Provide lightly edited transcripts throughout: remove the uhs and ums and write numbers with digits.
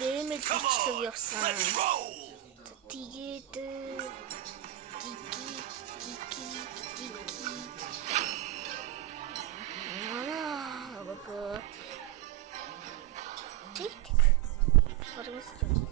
beni mi Come on, çıkarıyorsun? let's roll. Ana bakın. Çektik. Paramız yok.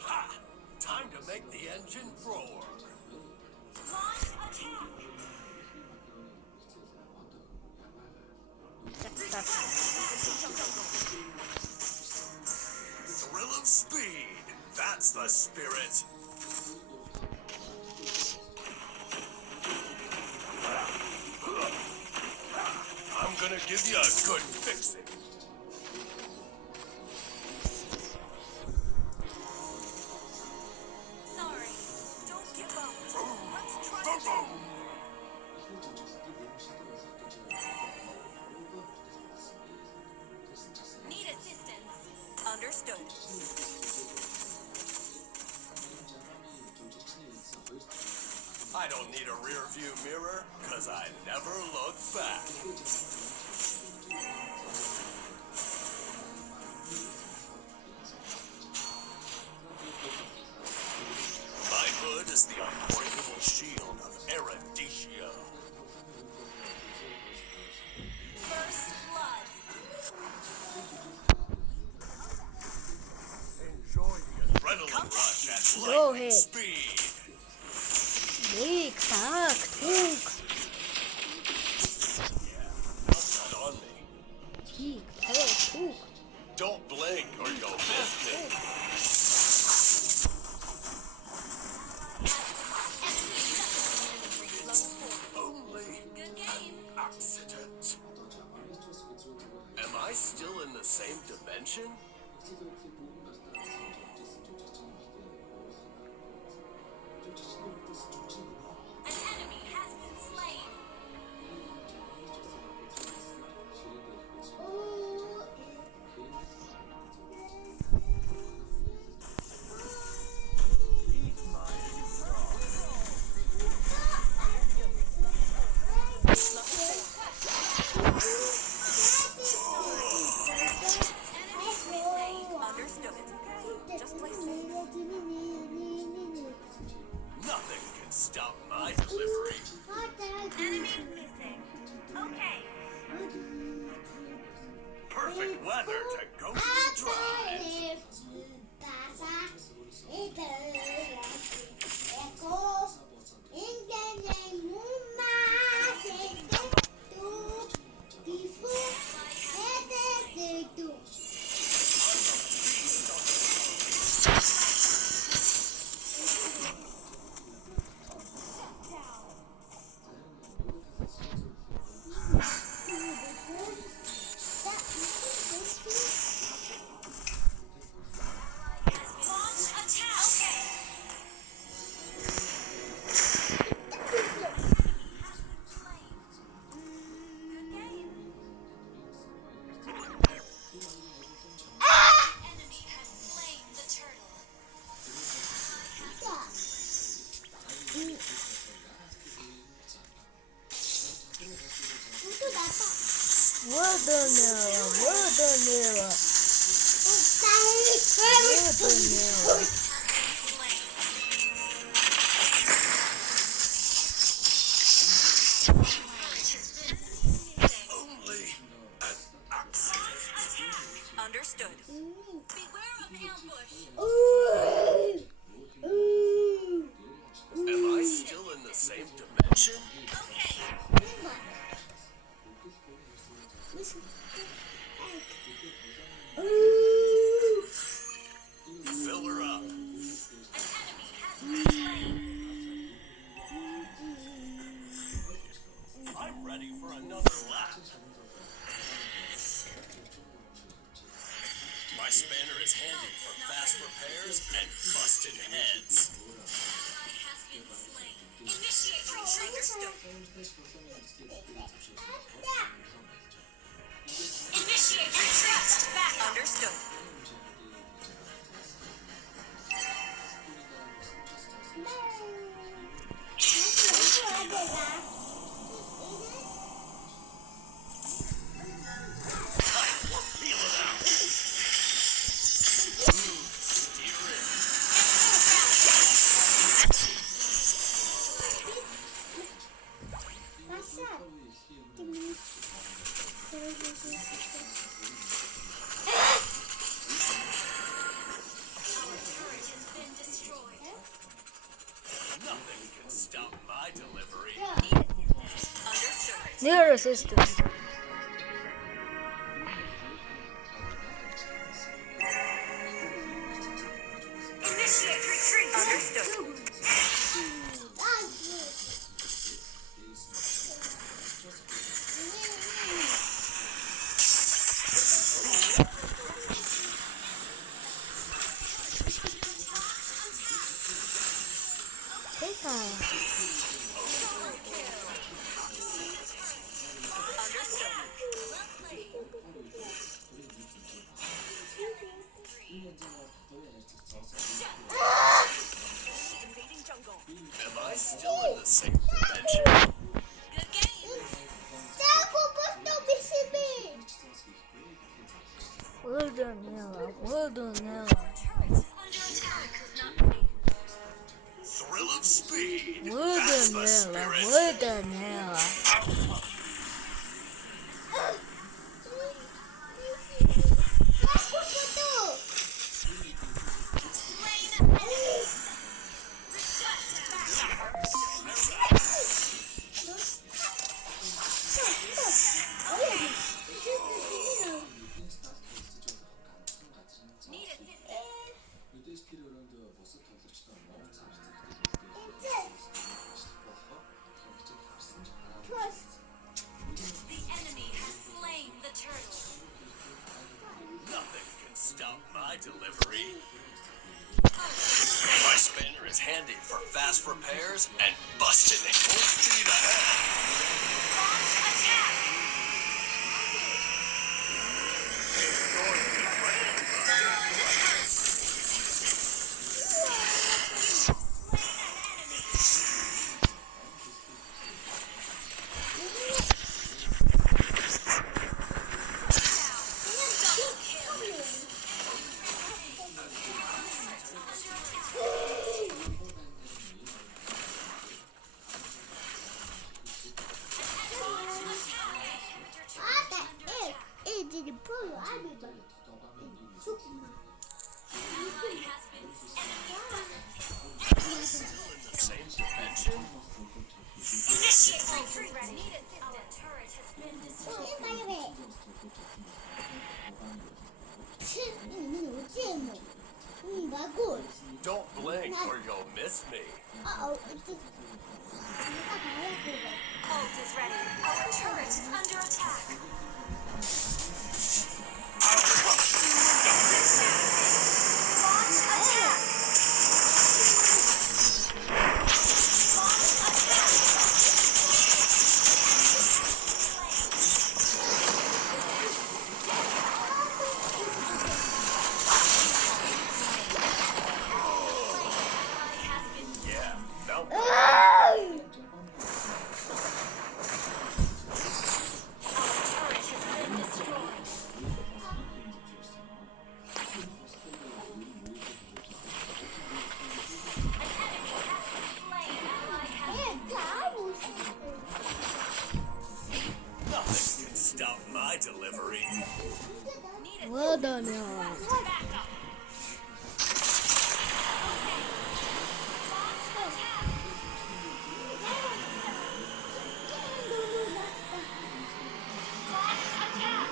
Ha! Time to make the engine roar. Thrill of speed. That's the spirit. I'm gonna give you a good fixing. Sorry, don't give up. Let's try again. Need assistance. Understood. I don't need a rear view mirror, cause I never look back. My hood is the unbreakable shield of Erudicio. First blood. Enjoy the adrenaline rush at Go lightning ahead. speed. Dik tak tuk. Not on me. Dik tak tuk. Don't blink or you'll miss me. Only Good game. accident. Am I still in the same dimension? An enemy has been slain. Understood. Just place it. Nothing can stop my delivery. Enemy missing. Okay. Perfect weather to go for a drive. Launch attack. Okay. Good game. Enemy has slain the turtle. Водонева. Only an accident. Understood. Beware of ambush. Fill her up. I'm ready for another lap. My spanner is handy for fast repairs and busting heads. Initiate retreat. Understood. Initiate retreat. Back. Understood. Feel it out. Steer in. Nothing can stop my delivery. Understood. Near resistance. Initiate retreat. Understood. Take her. Invading jungle. Am I still in the same dimension? Good game. Well done, Nella. Well done, Nella. Turret is under attack. Not ready. Thrill of speed. Well That's done, the Nella. spirit. Well done, Nella. Need assistance. The enemy has slain the turtle. Nothing can stop my delivery. My spanner is handy for fast repairs and busting it. Full speed ahead. Still in the same dimension? Initiate retreat. Need assistance. Our turret has been destroyed. Don't blink or you'll miss me. Ult is ready. Our turret is under attack. Launch attack. Yeah, felt it. Turret has been destroyed. Nothing can stop my delivery. Well done, Nella. Attack!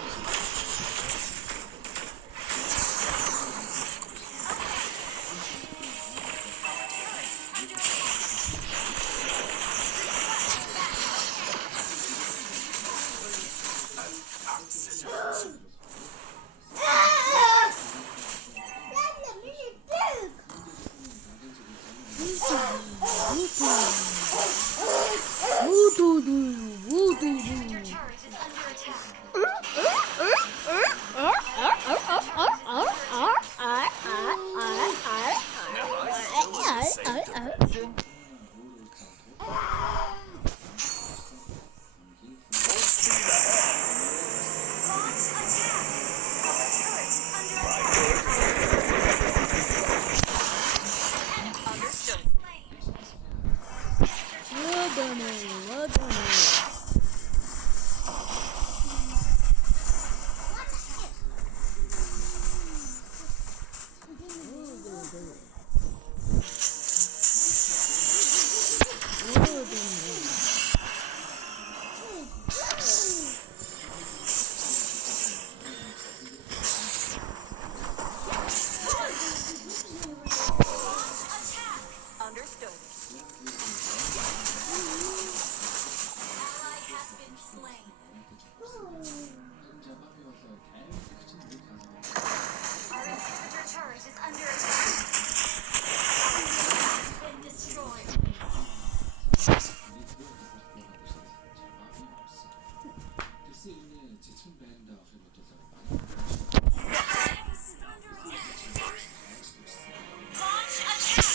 Launch attack!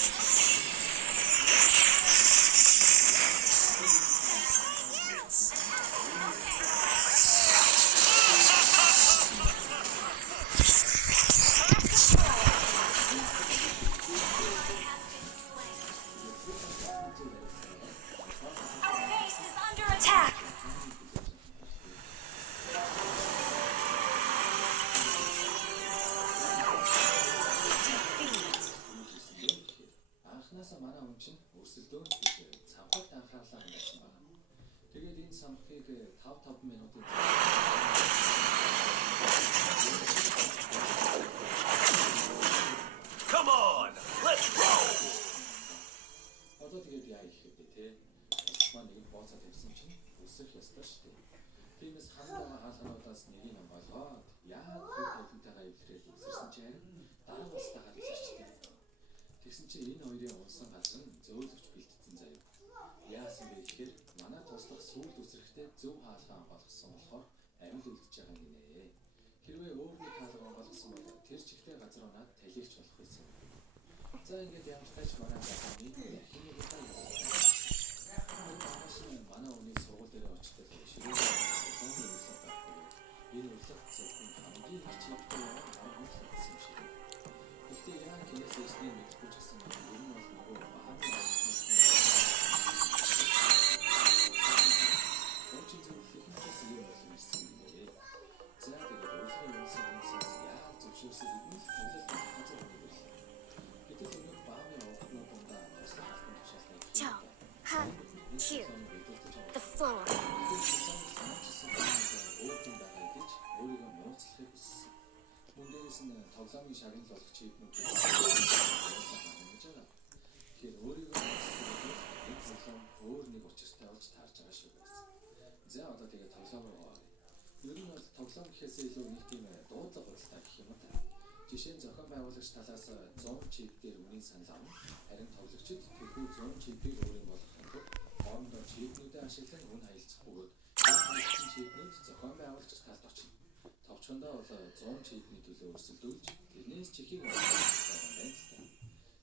Our base is under attack! Анхнаасаа манай хүн чинь өрсөлдөөн цамхагт анхаарлаа хандсан байна. Тэгээд энэ цамхыг 5 минутын Come on, let's roll! одоо тэгээд яа гэх юм бэ те? Манай нэг бооцоод ирсэн чинь өсөх ёстой шүү дээ. Тиймээс хамтаа хаалгануудаас нэгийг нь болгоод яг хөдөлгөөнтэйгээ эвлэрээд үзсэн чинь дараа устдаа хаад үзчихсэн. Тэгсэн чинь энэ хоёрын унсан газар нь зөөлөвч бэлтгэсэн заяа. Яасан бэ гэхээр манай туслах сүүл үсрэхтэй зөв хаалгаан болгосон болохоор амьд үлдэж байгаа юм гинэ. Хэрвээ өөрөөр хаалгаан болгосон бол тэр чигтэй газар унаад талигч болох байсан. За ингээд ямар ч тач манай гахны хиний удаа манай үнийг сургууль дээр очиж ширээ тооны үйлсээр байхгүй. Энэ үйлсээр зөвхөн хамгийн их чигтэй юм шиг. Гэхдээ яа гэнэс эсний мэдгүй ч гэсэн ер нь бол нөгөө бааны Очиж зөвхөн хэвчээс юм хэлсэн юм ээ. За тэгээд өөрийнхөө юмсаас яа зөвшөөрсөн юм л хөлөлт хазар өгөх. Гэтэл өнөө бааны овгнуудаа туслах албан тушаалтай. Ciao. Ha. Here. The floor. өөрийгөө нууцлахыг хүссэн. Мөн дээрээс нь тоглоомын шагнал болох чипнүүд тэгэхээр өөрийгөө энэ тоглоом өөр нэг учиртай болж таарж байгаа шүү байсан. За одоо тэгээд тоглоом руу оръё. Ер нь бол тоглоом гэхээс илүү нэг тийм дуудлага уралдаан гэх юм да. Жишээ нь зохион байгуулагч талаас 100 чип дээр үнийн санал авна. Харин тоглогчид тэрхүү 100 чипийг өөрийн болгохын тулд хоорондоо чипнүүдээ ашиглан үн хаялцах бөгөөд энэ хаялцсан чипнүүд зохион байгуулагч талд очно. Товчхондоо бол 100 чипний төлөө өрсөлдүүлж тэрнээс чихийг олох байгаа юм байна л та.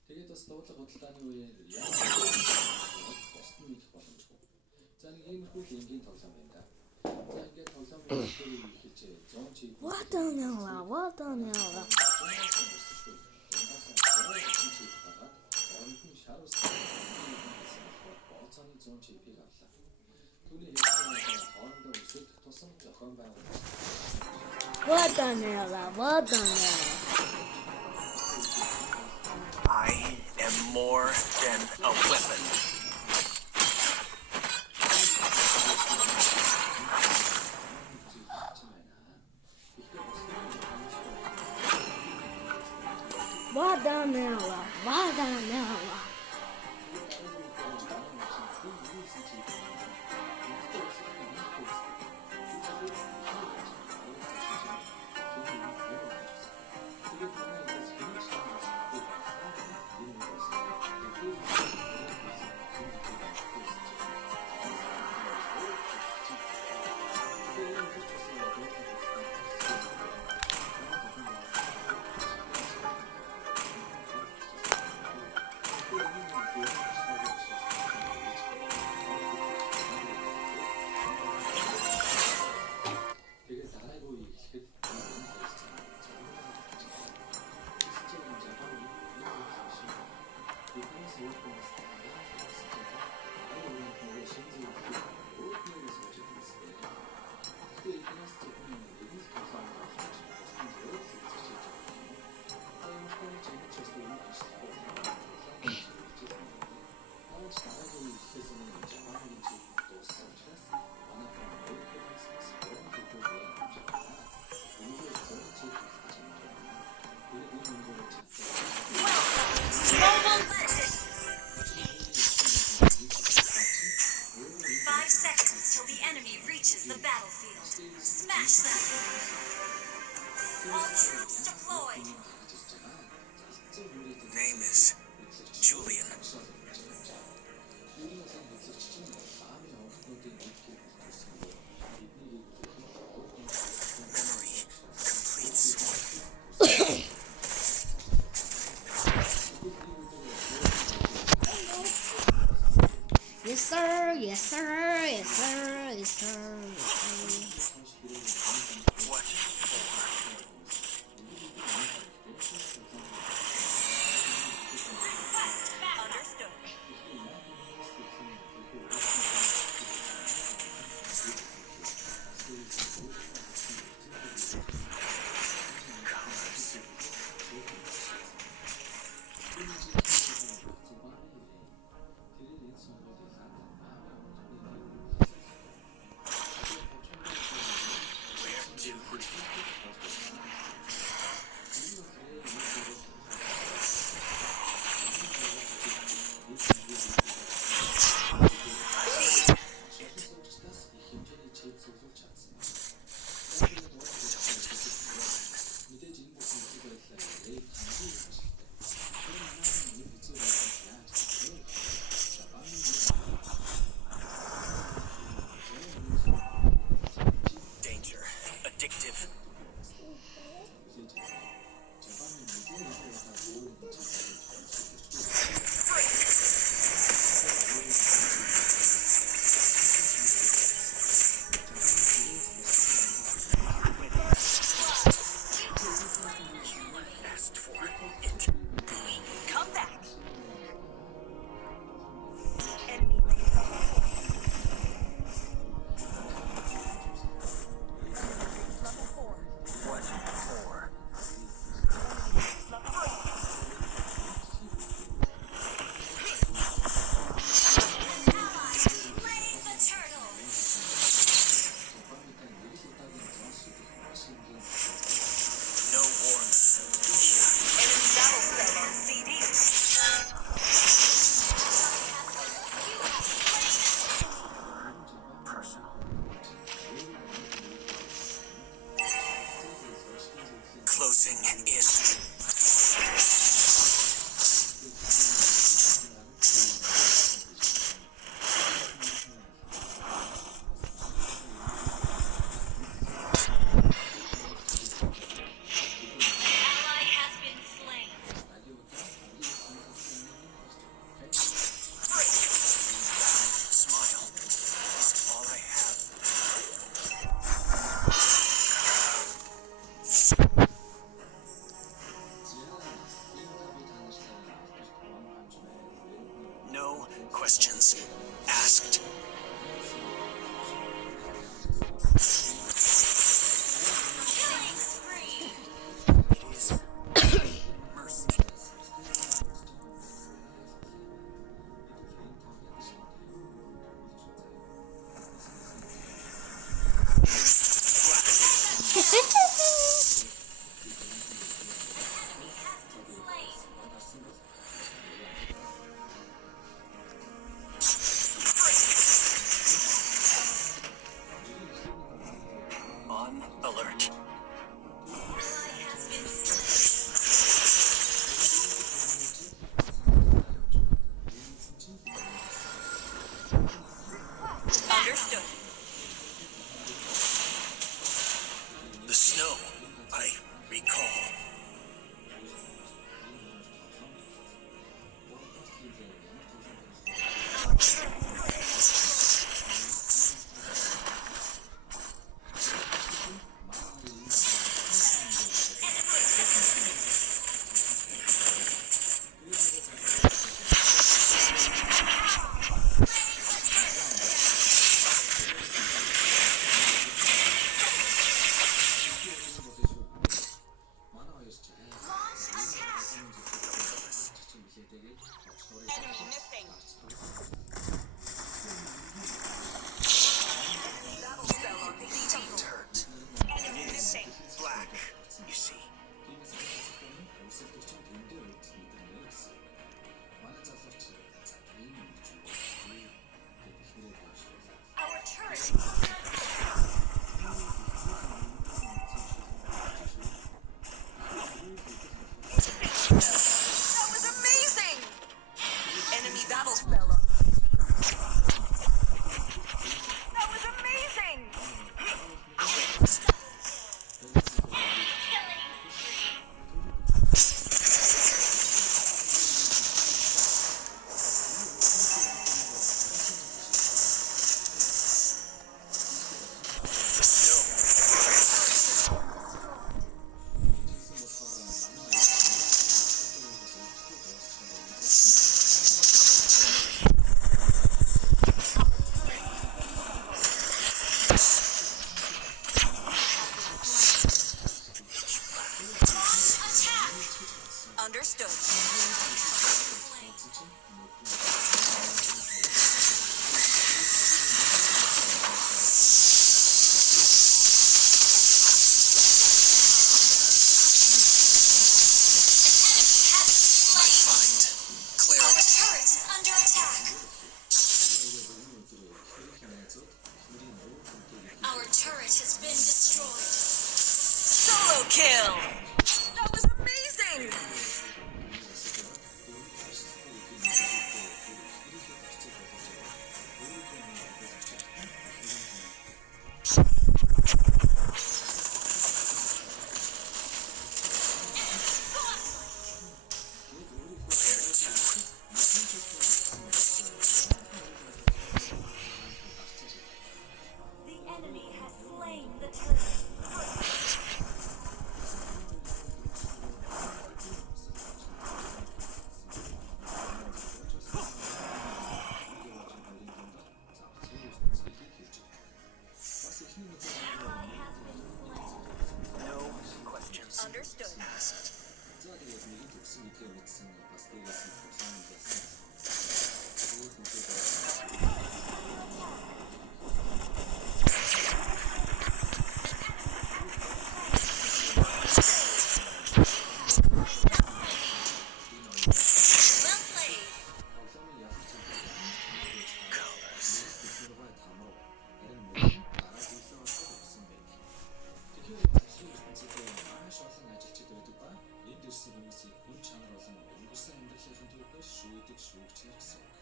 Тэгээд бас дуудлага худалдааны үеэр яаж босд нь мэдэх боломжгүй. За нэг иймэрхүү энгийн тоглоом байна да. За ингээд тоглоомын хэлбэрийг хэлж 100 чип What the hell? What the hell? Бооцооны 100 чипийг авлаа. Түүний хэлбэрээр хоорондоо өрсөлдөх тусам зохион байгуулалт What the hell? What the hell? I am more than a weapon. What the hell? What the hell? Global Legends! 5 seconds till the enemy reaches the battlefield. Smash them! All troops deployed! Name is Julian. Yes, sir. Yes, sir. Yes, sir. What for? Understood. Danger. Addictive. Asked for it. Come back. Enemy base level 4. What for? Slaying the turtle. No warmth. Enemy battle spell on CD. Personal. Closing in. Ally has been slain. Smile. It's all I have. No questions asked. Killing spree. It is mercy. On alert. Understood. The snow, I recall. Understood. Find clarity. Our turret is under attack. Our turret has been destroyed. Solo kill. That was amazing. The enemy has slain the turret. Ally has been slain. No questions Understood. asked. За тэгээд нэг төгсөн мэдээ мэдсэн бас дээрээс нь тоглоом байсан. Өөр мэдээ Well played. тоглоомын ялах чиглэл Colors. технологи тамруу харин мөн дараа зүйлээ болсон байна. Тэгэхээр засгийн ертөнцийн маш олон ажилчид байдаг ба энд ирсэн хүмүүсийг хүн чанар болон өнгөрсөн амьдралын түүхээс шүүдэг шүүгчнэр гэсэн үг.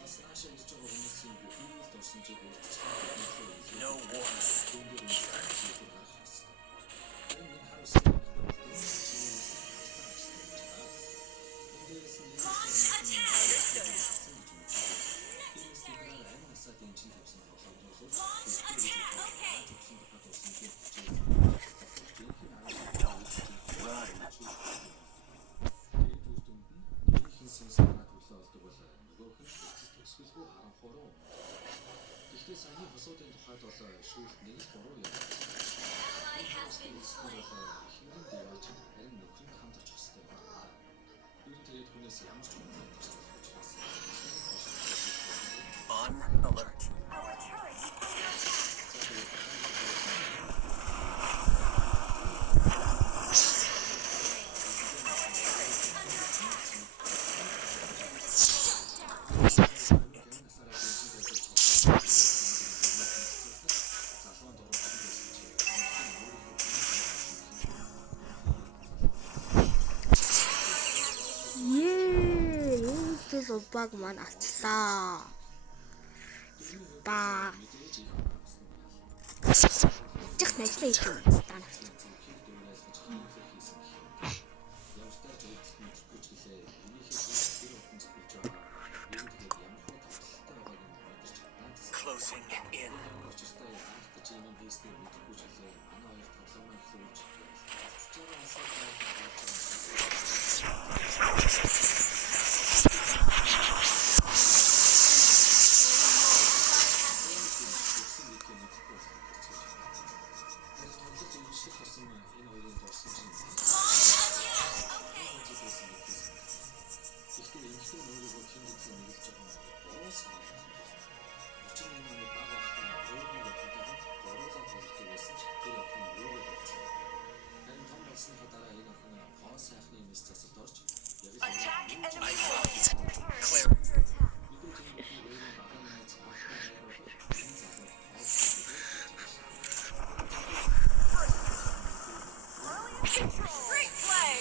Бас наашаа ирж байгаа хүмүүсийн бүхий л дурсамжийг өөрчлөж No warmth. Launch attack. Understood. Launch attack. Okay. Гэхдээ саяны босуудын тухайд бол шүүх нэг л буруу юм. Ally has been slain. Хинэн дэваач харин нөхөр нь хамт очих хэрэгтэй байна. Юу тэгээд хүнээс ямар ч юм учраас On alert. Our turret is under attack. This баг маань алчлаа. Баг. Чих нэжлээ шүү. Closing in. Attack enemy I force. find clarity. Under attack. Great play.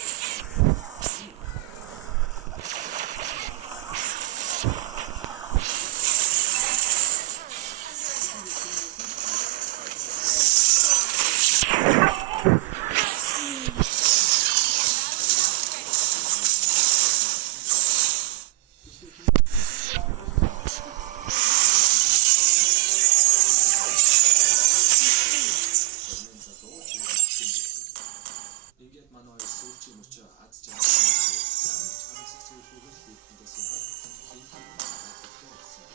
Ингээд манай хоёр сүүлчийн мөчөө аз жаргал ямар ч харамсах зүйлгүй л хийх суугаад хийх юм болсон.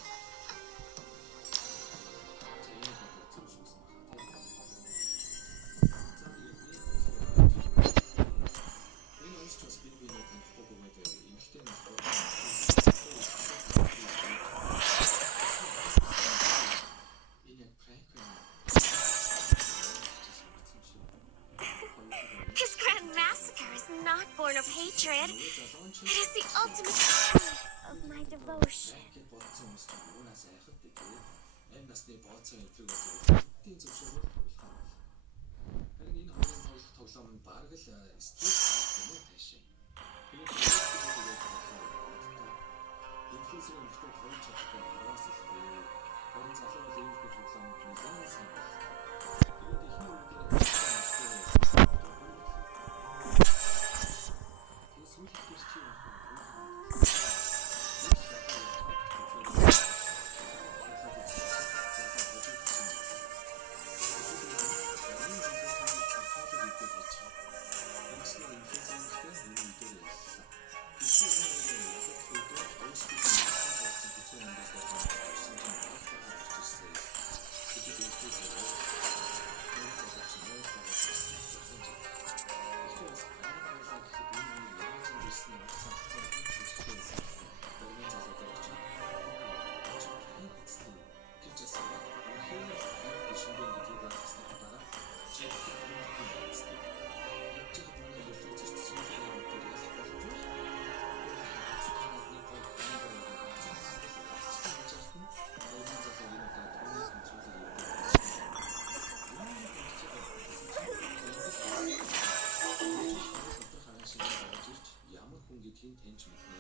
Энэ онцгой спин биений not born of hatred. It is the ultimate proof of my devotion. Ингээд бодсон хүмүүс чинь юунаас айхад тэгээ энэ насны бооцсон энтриг гэдэг тийм зөвшөөрөл тоглох юм. Харин энэ хоёрын тоглоом нь бараг л стрит юм уу таашаа. Инфлюенсер өмчтэй тоглож чаддаг араас ихтэй. Харин залуу бол энэ тоглоом нэлээд сайн байна. Тэгээд ихний үеийн таньж мэднэ.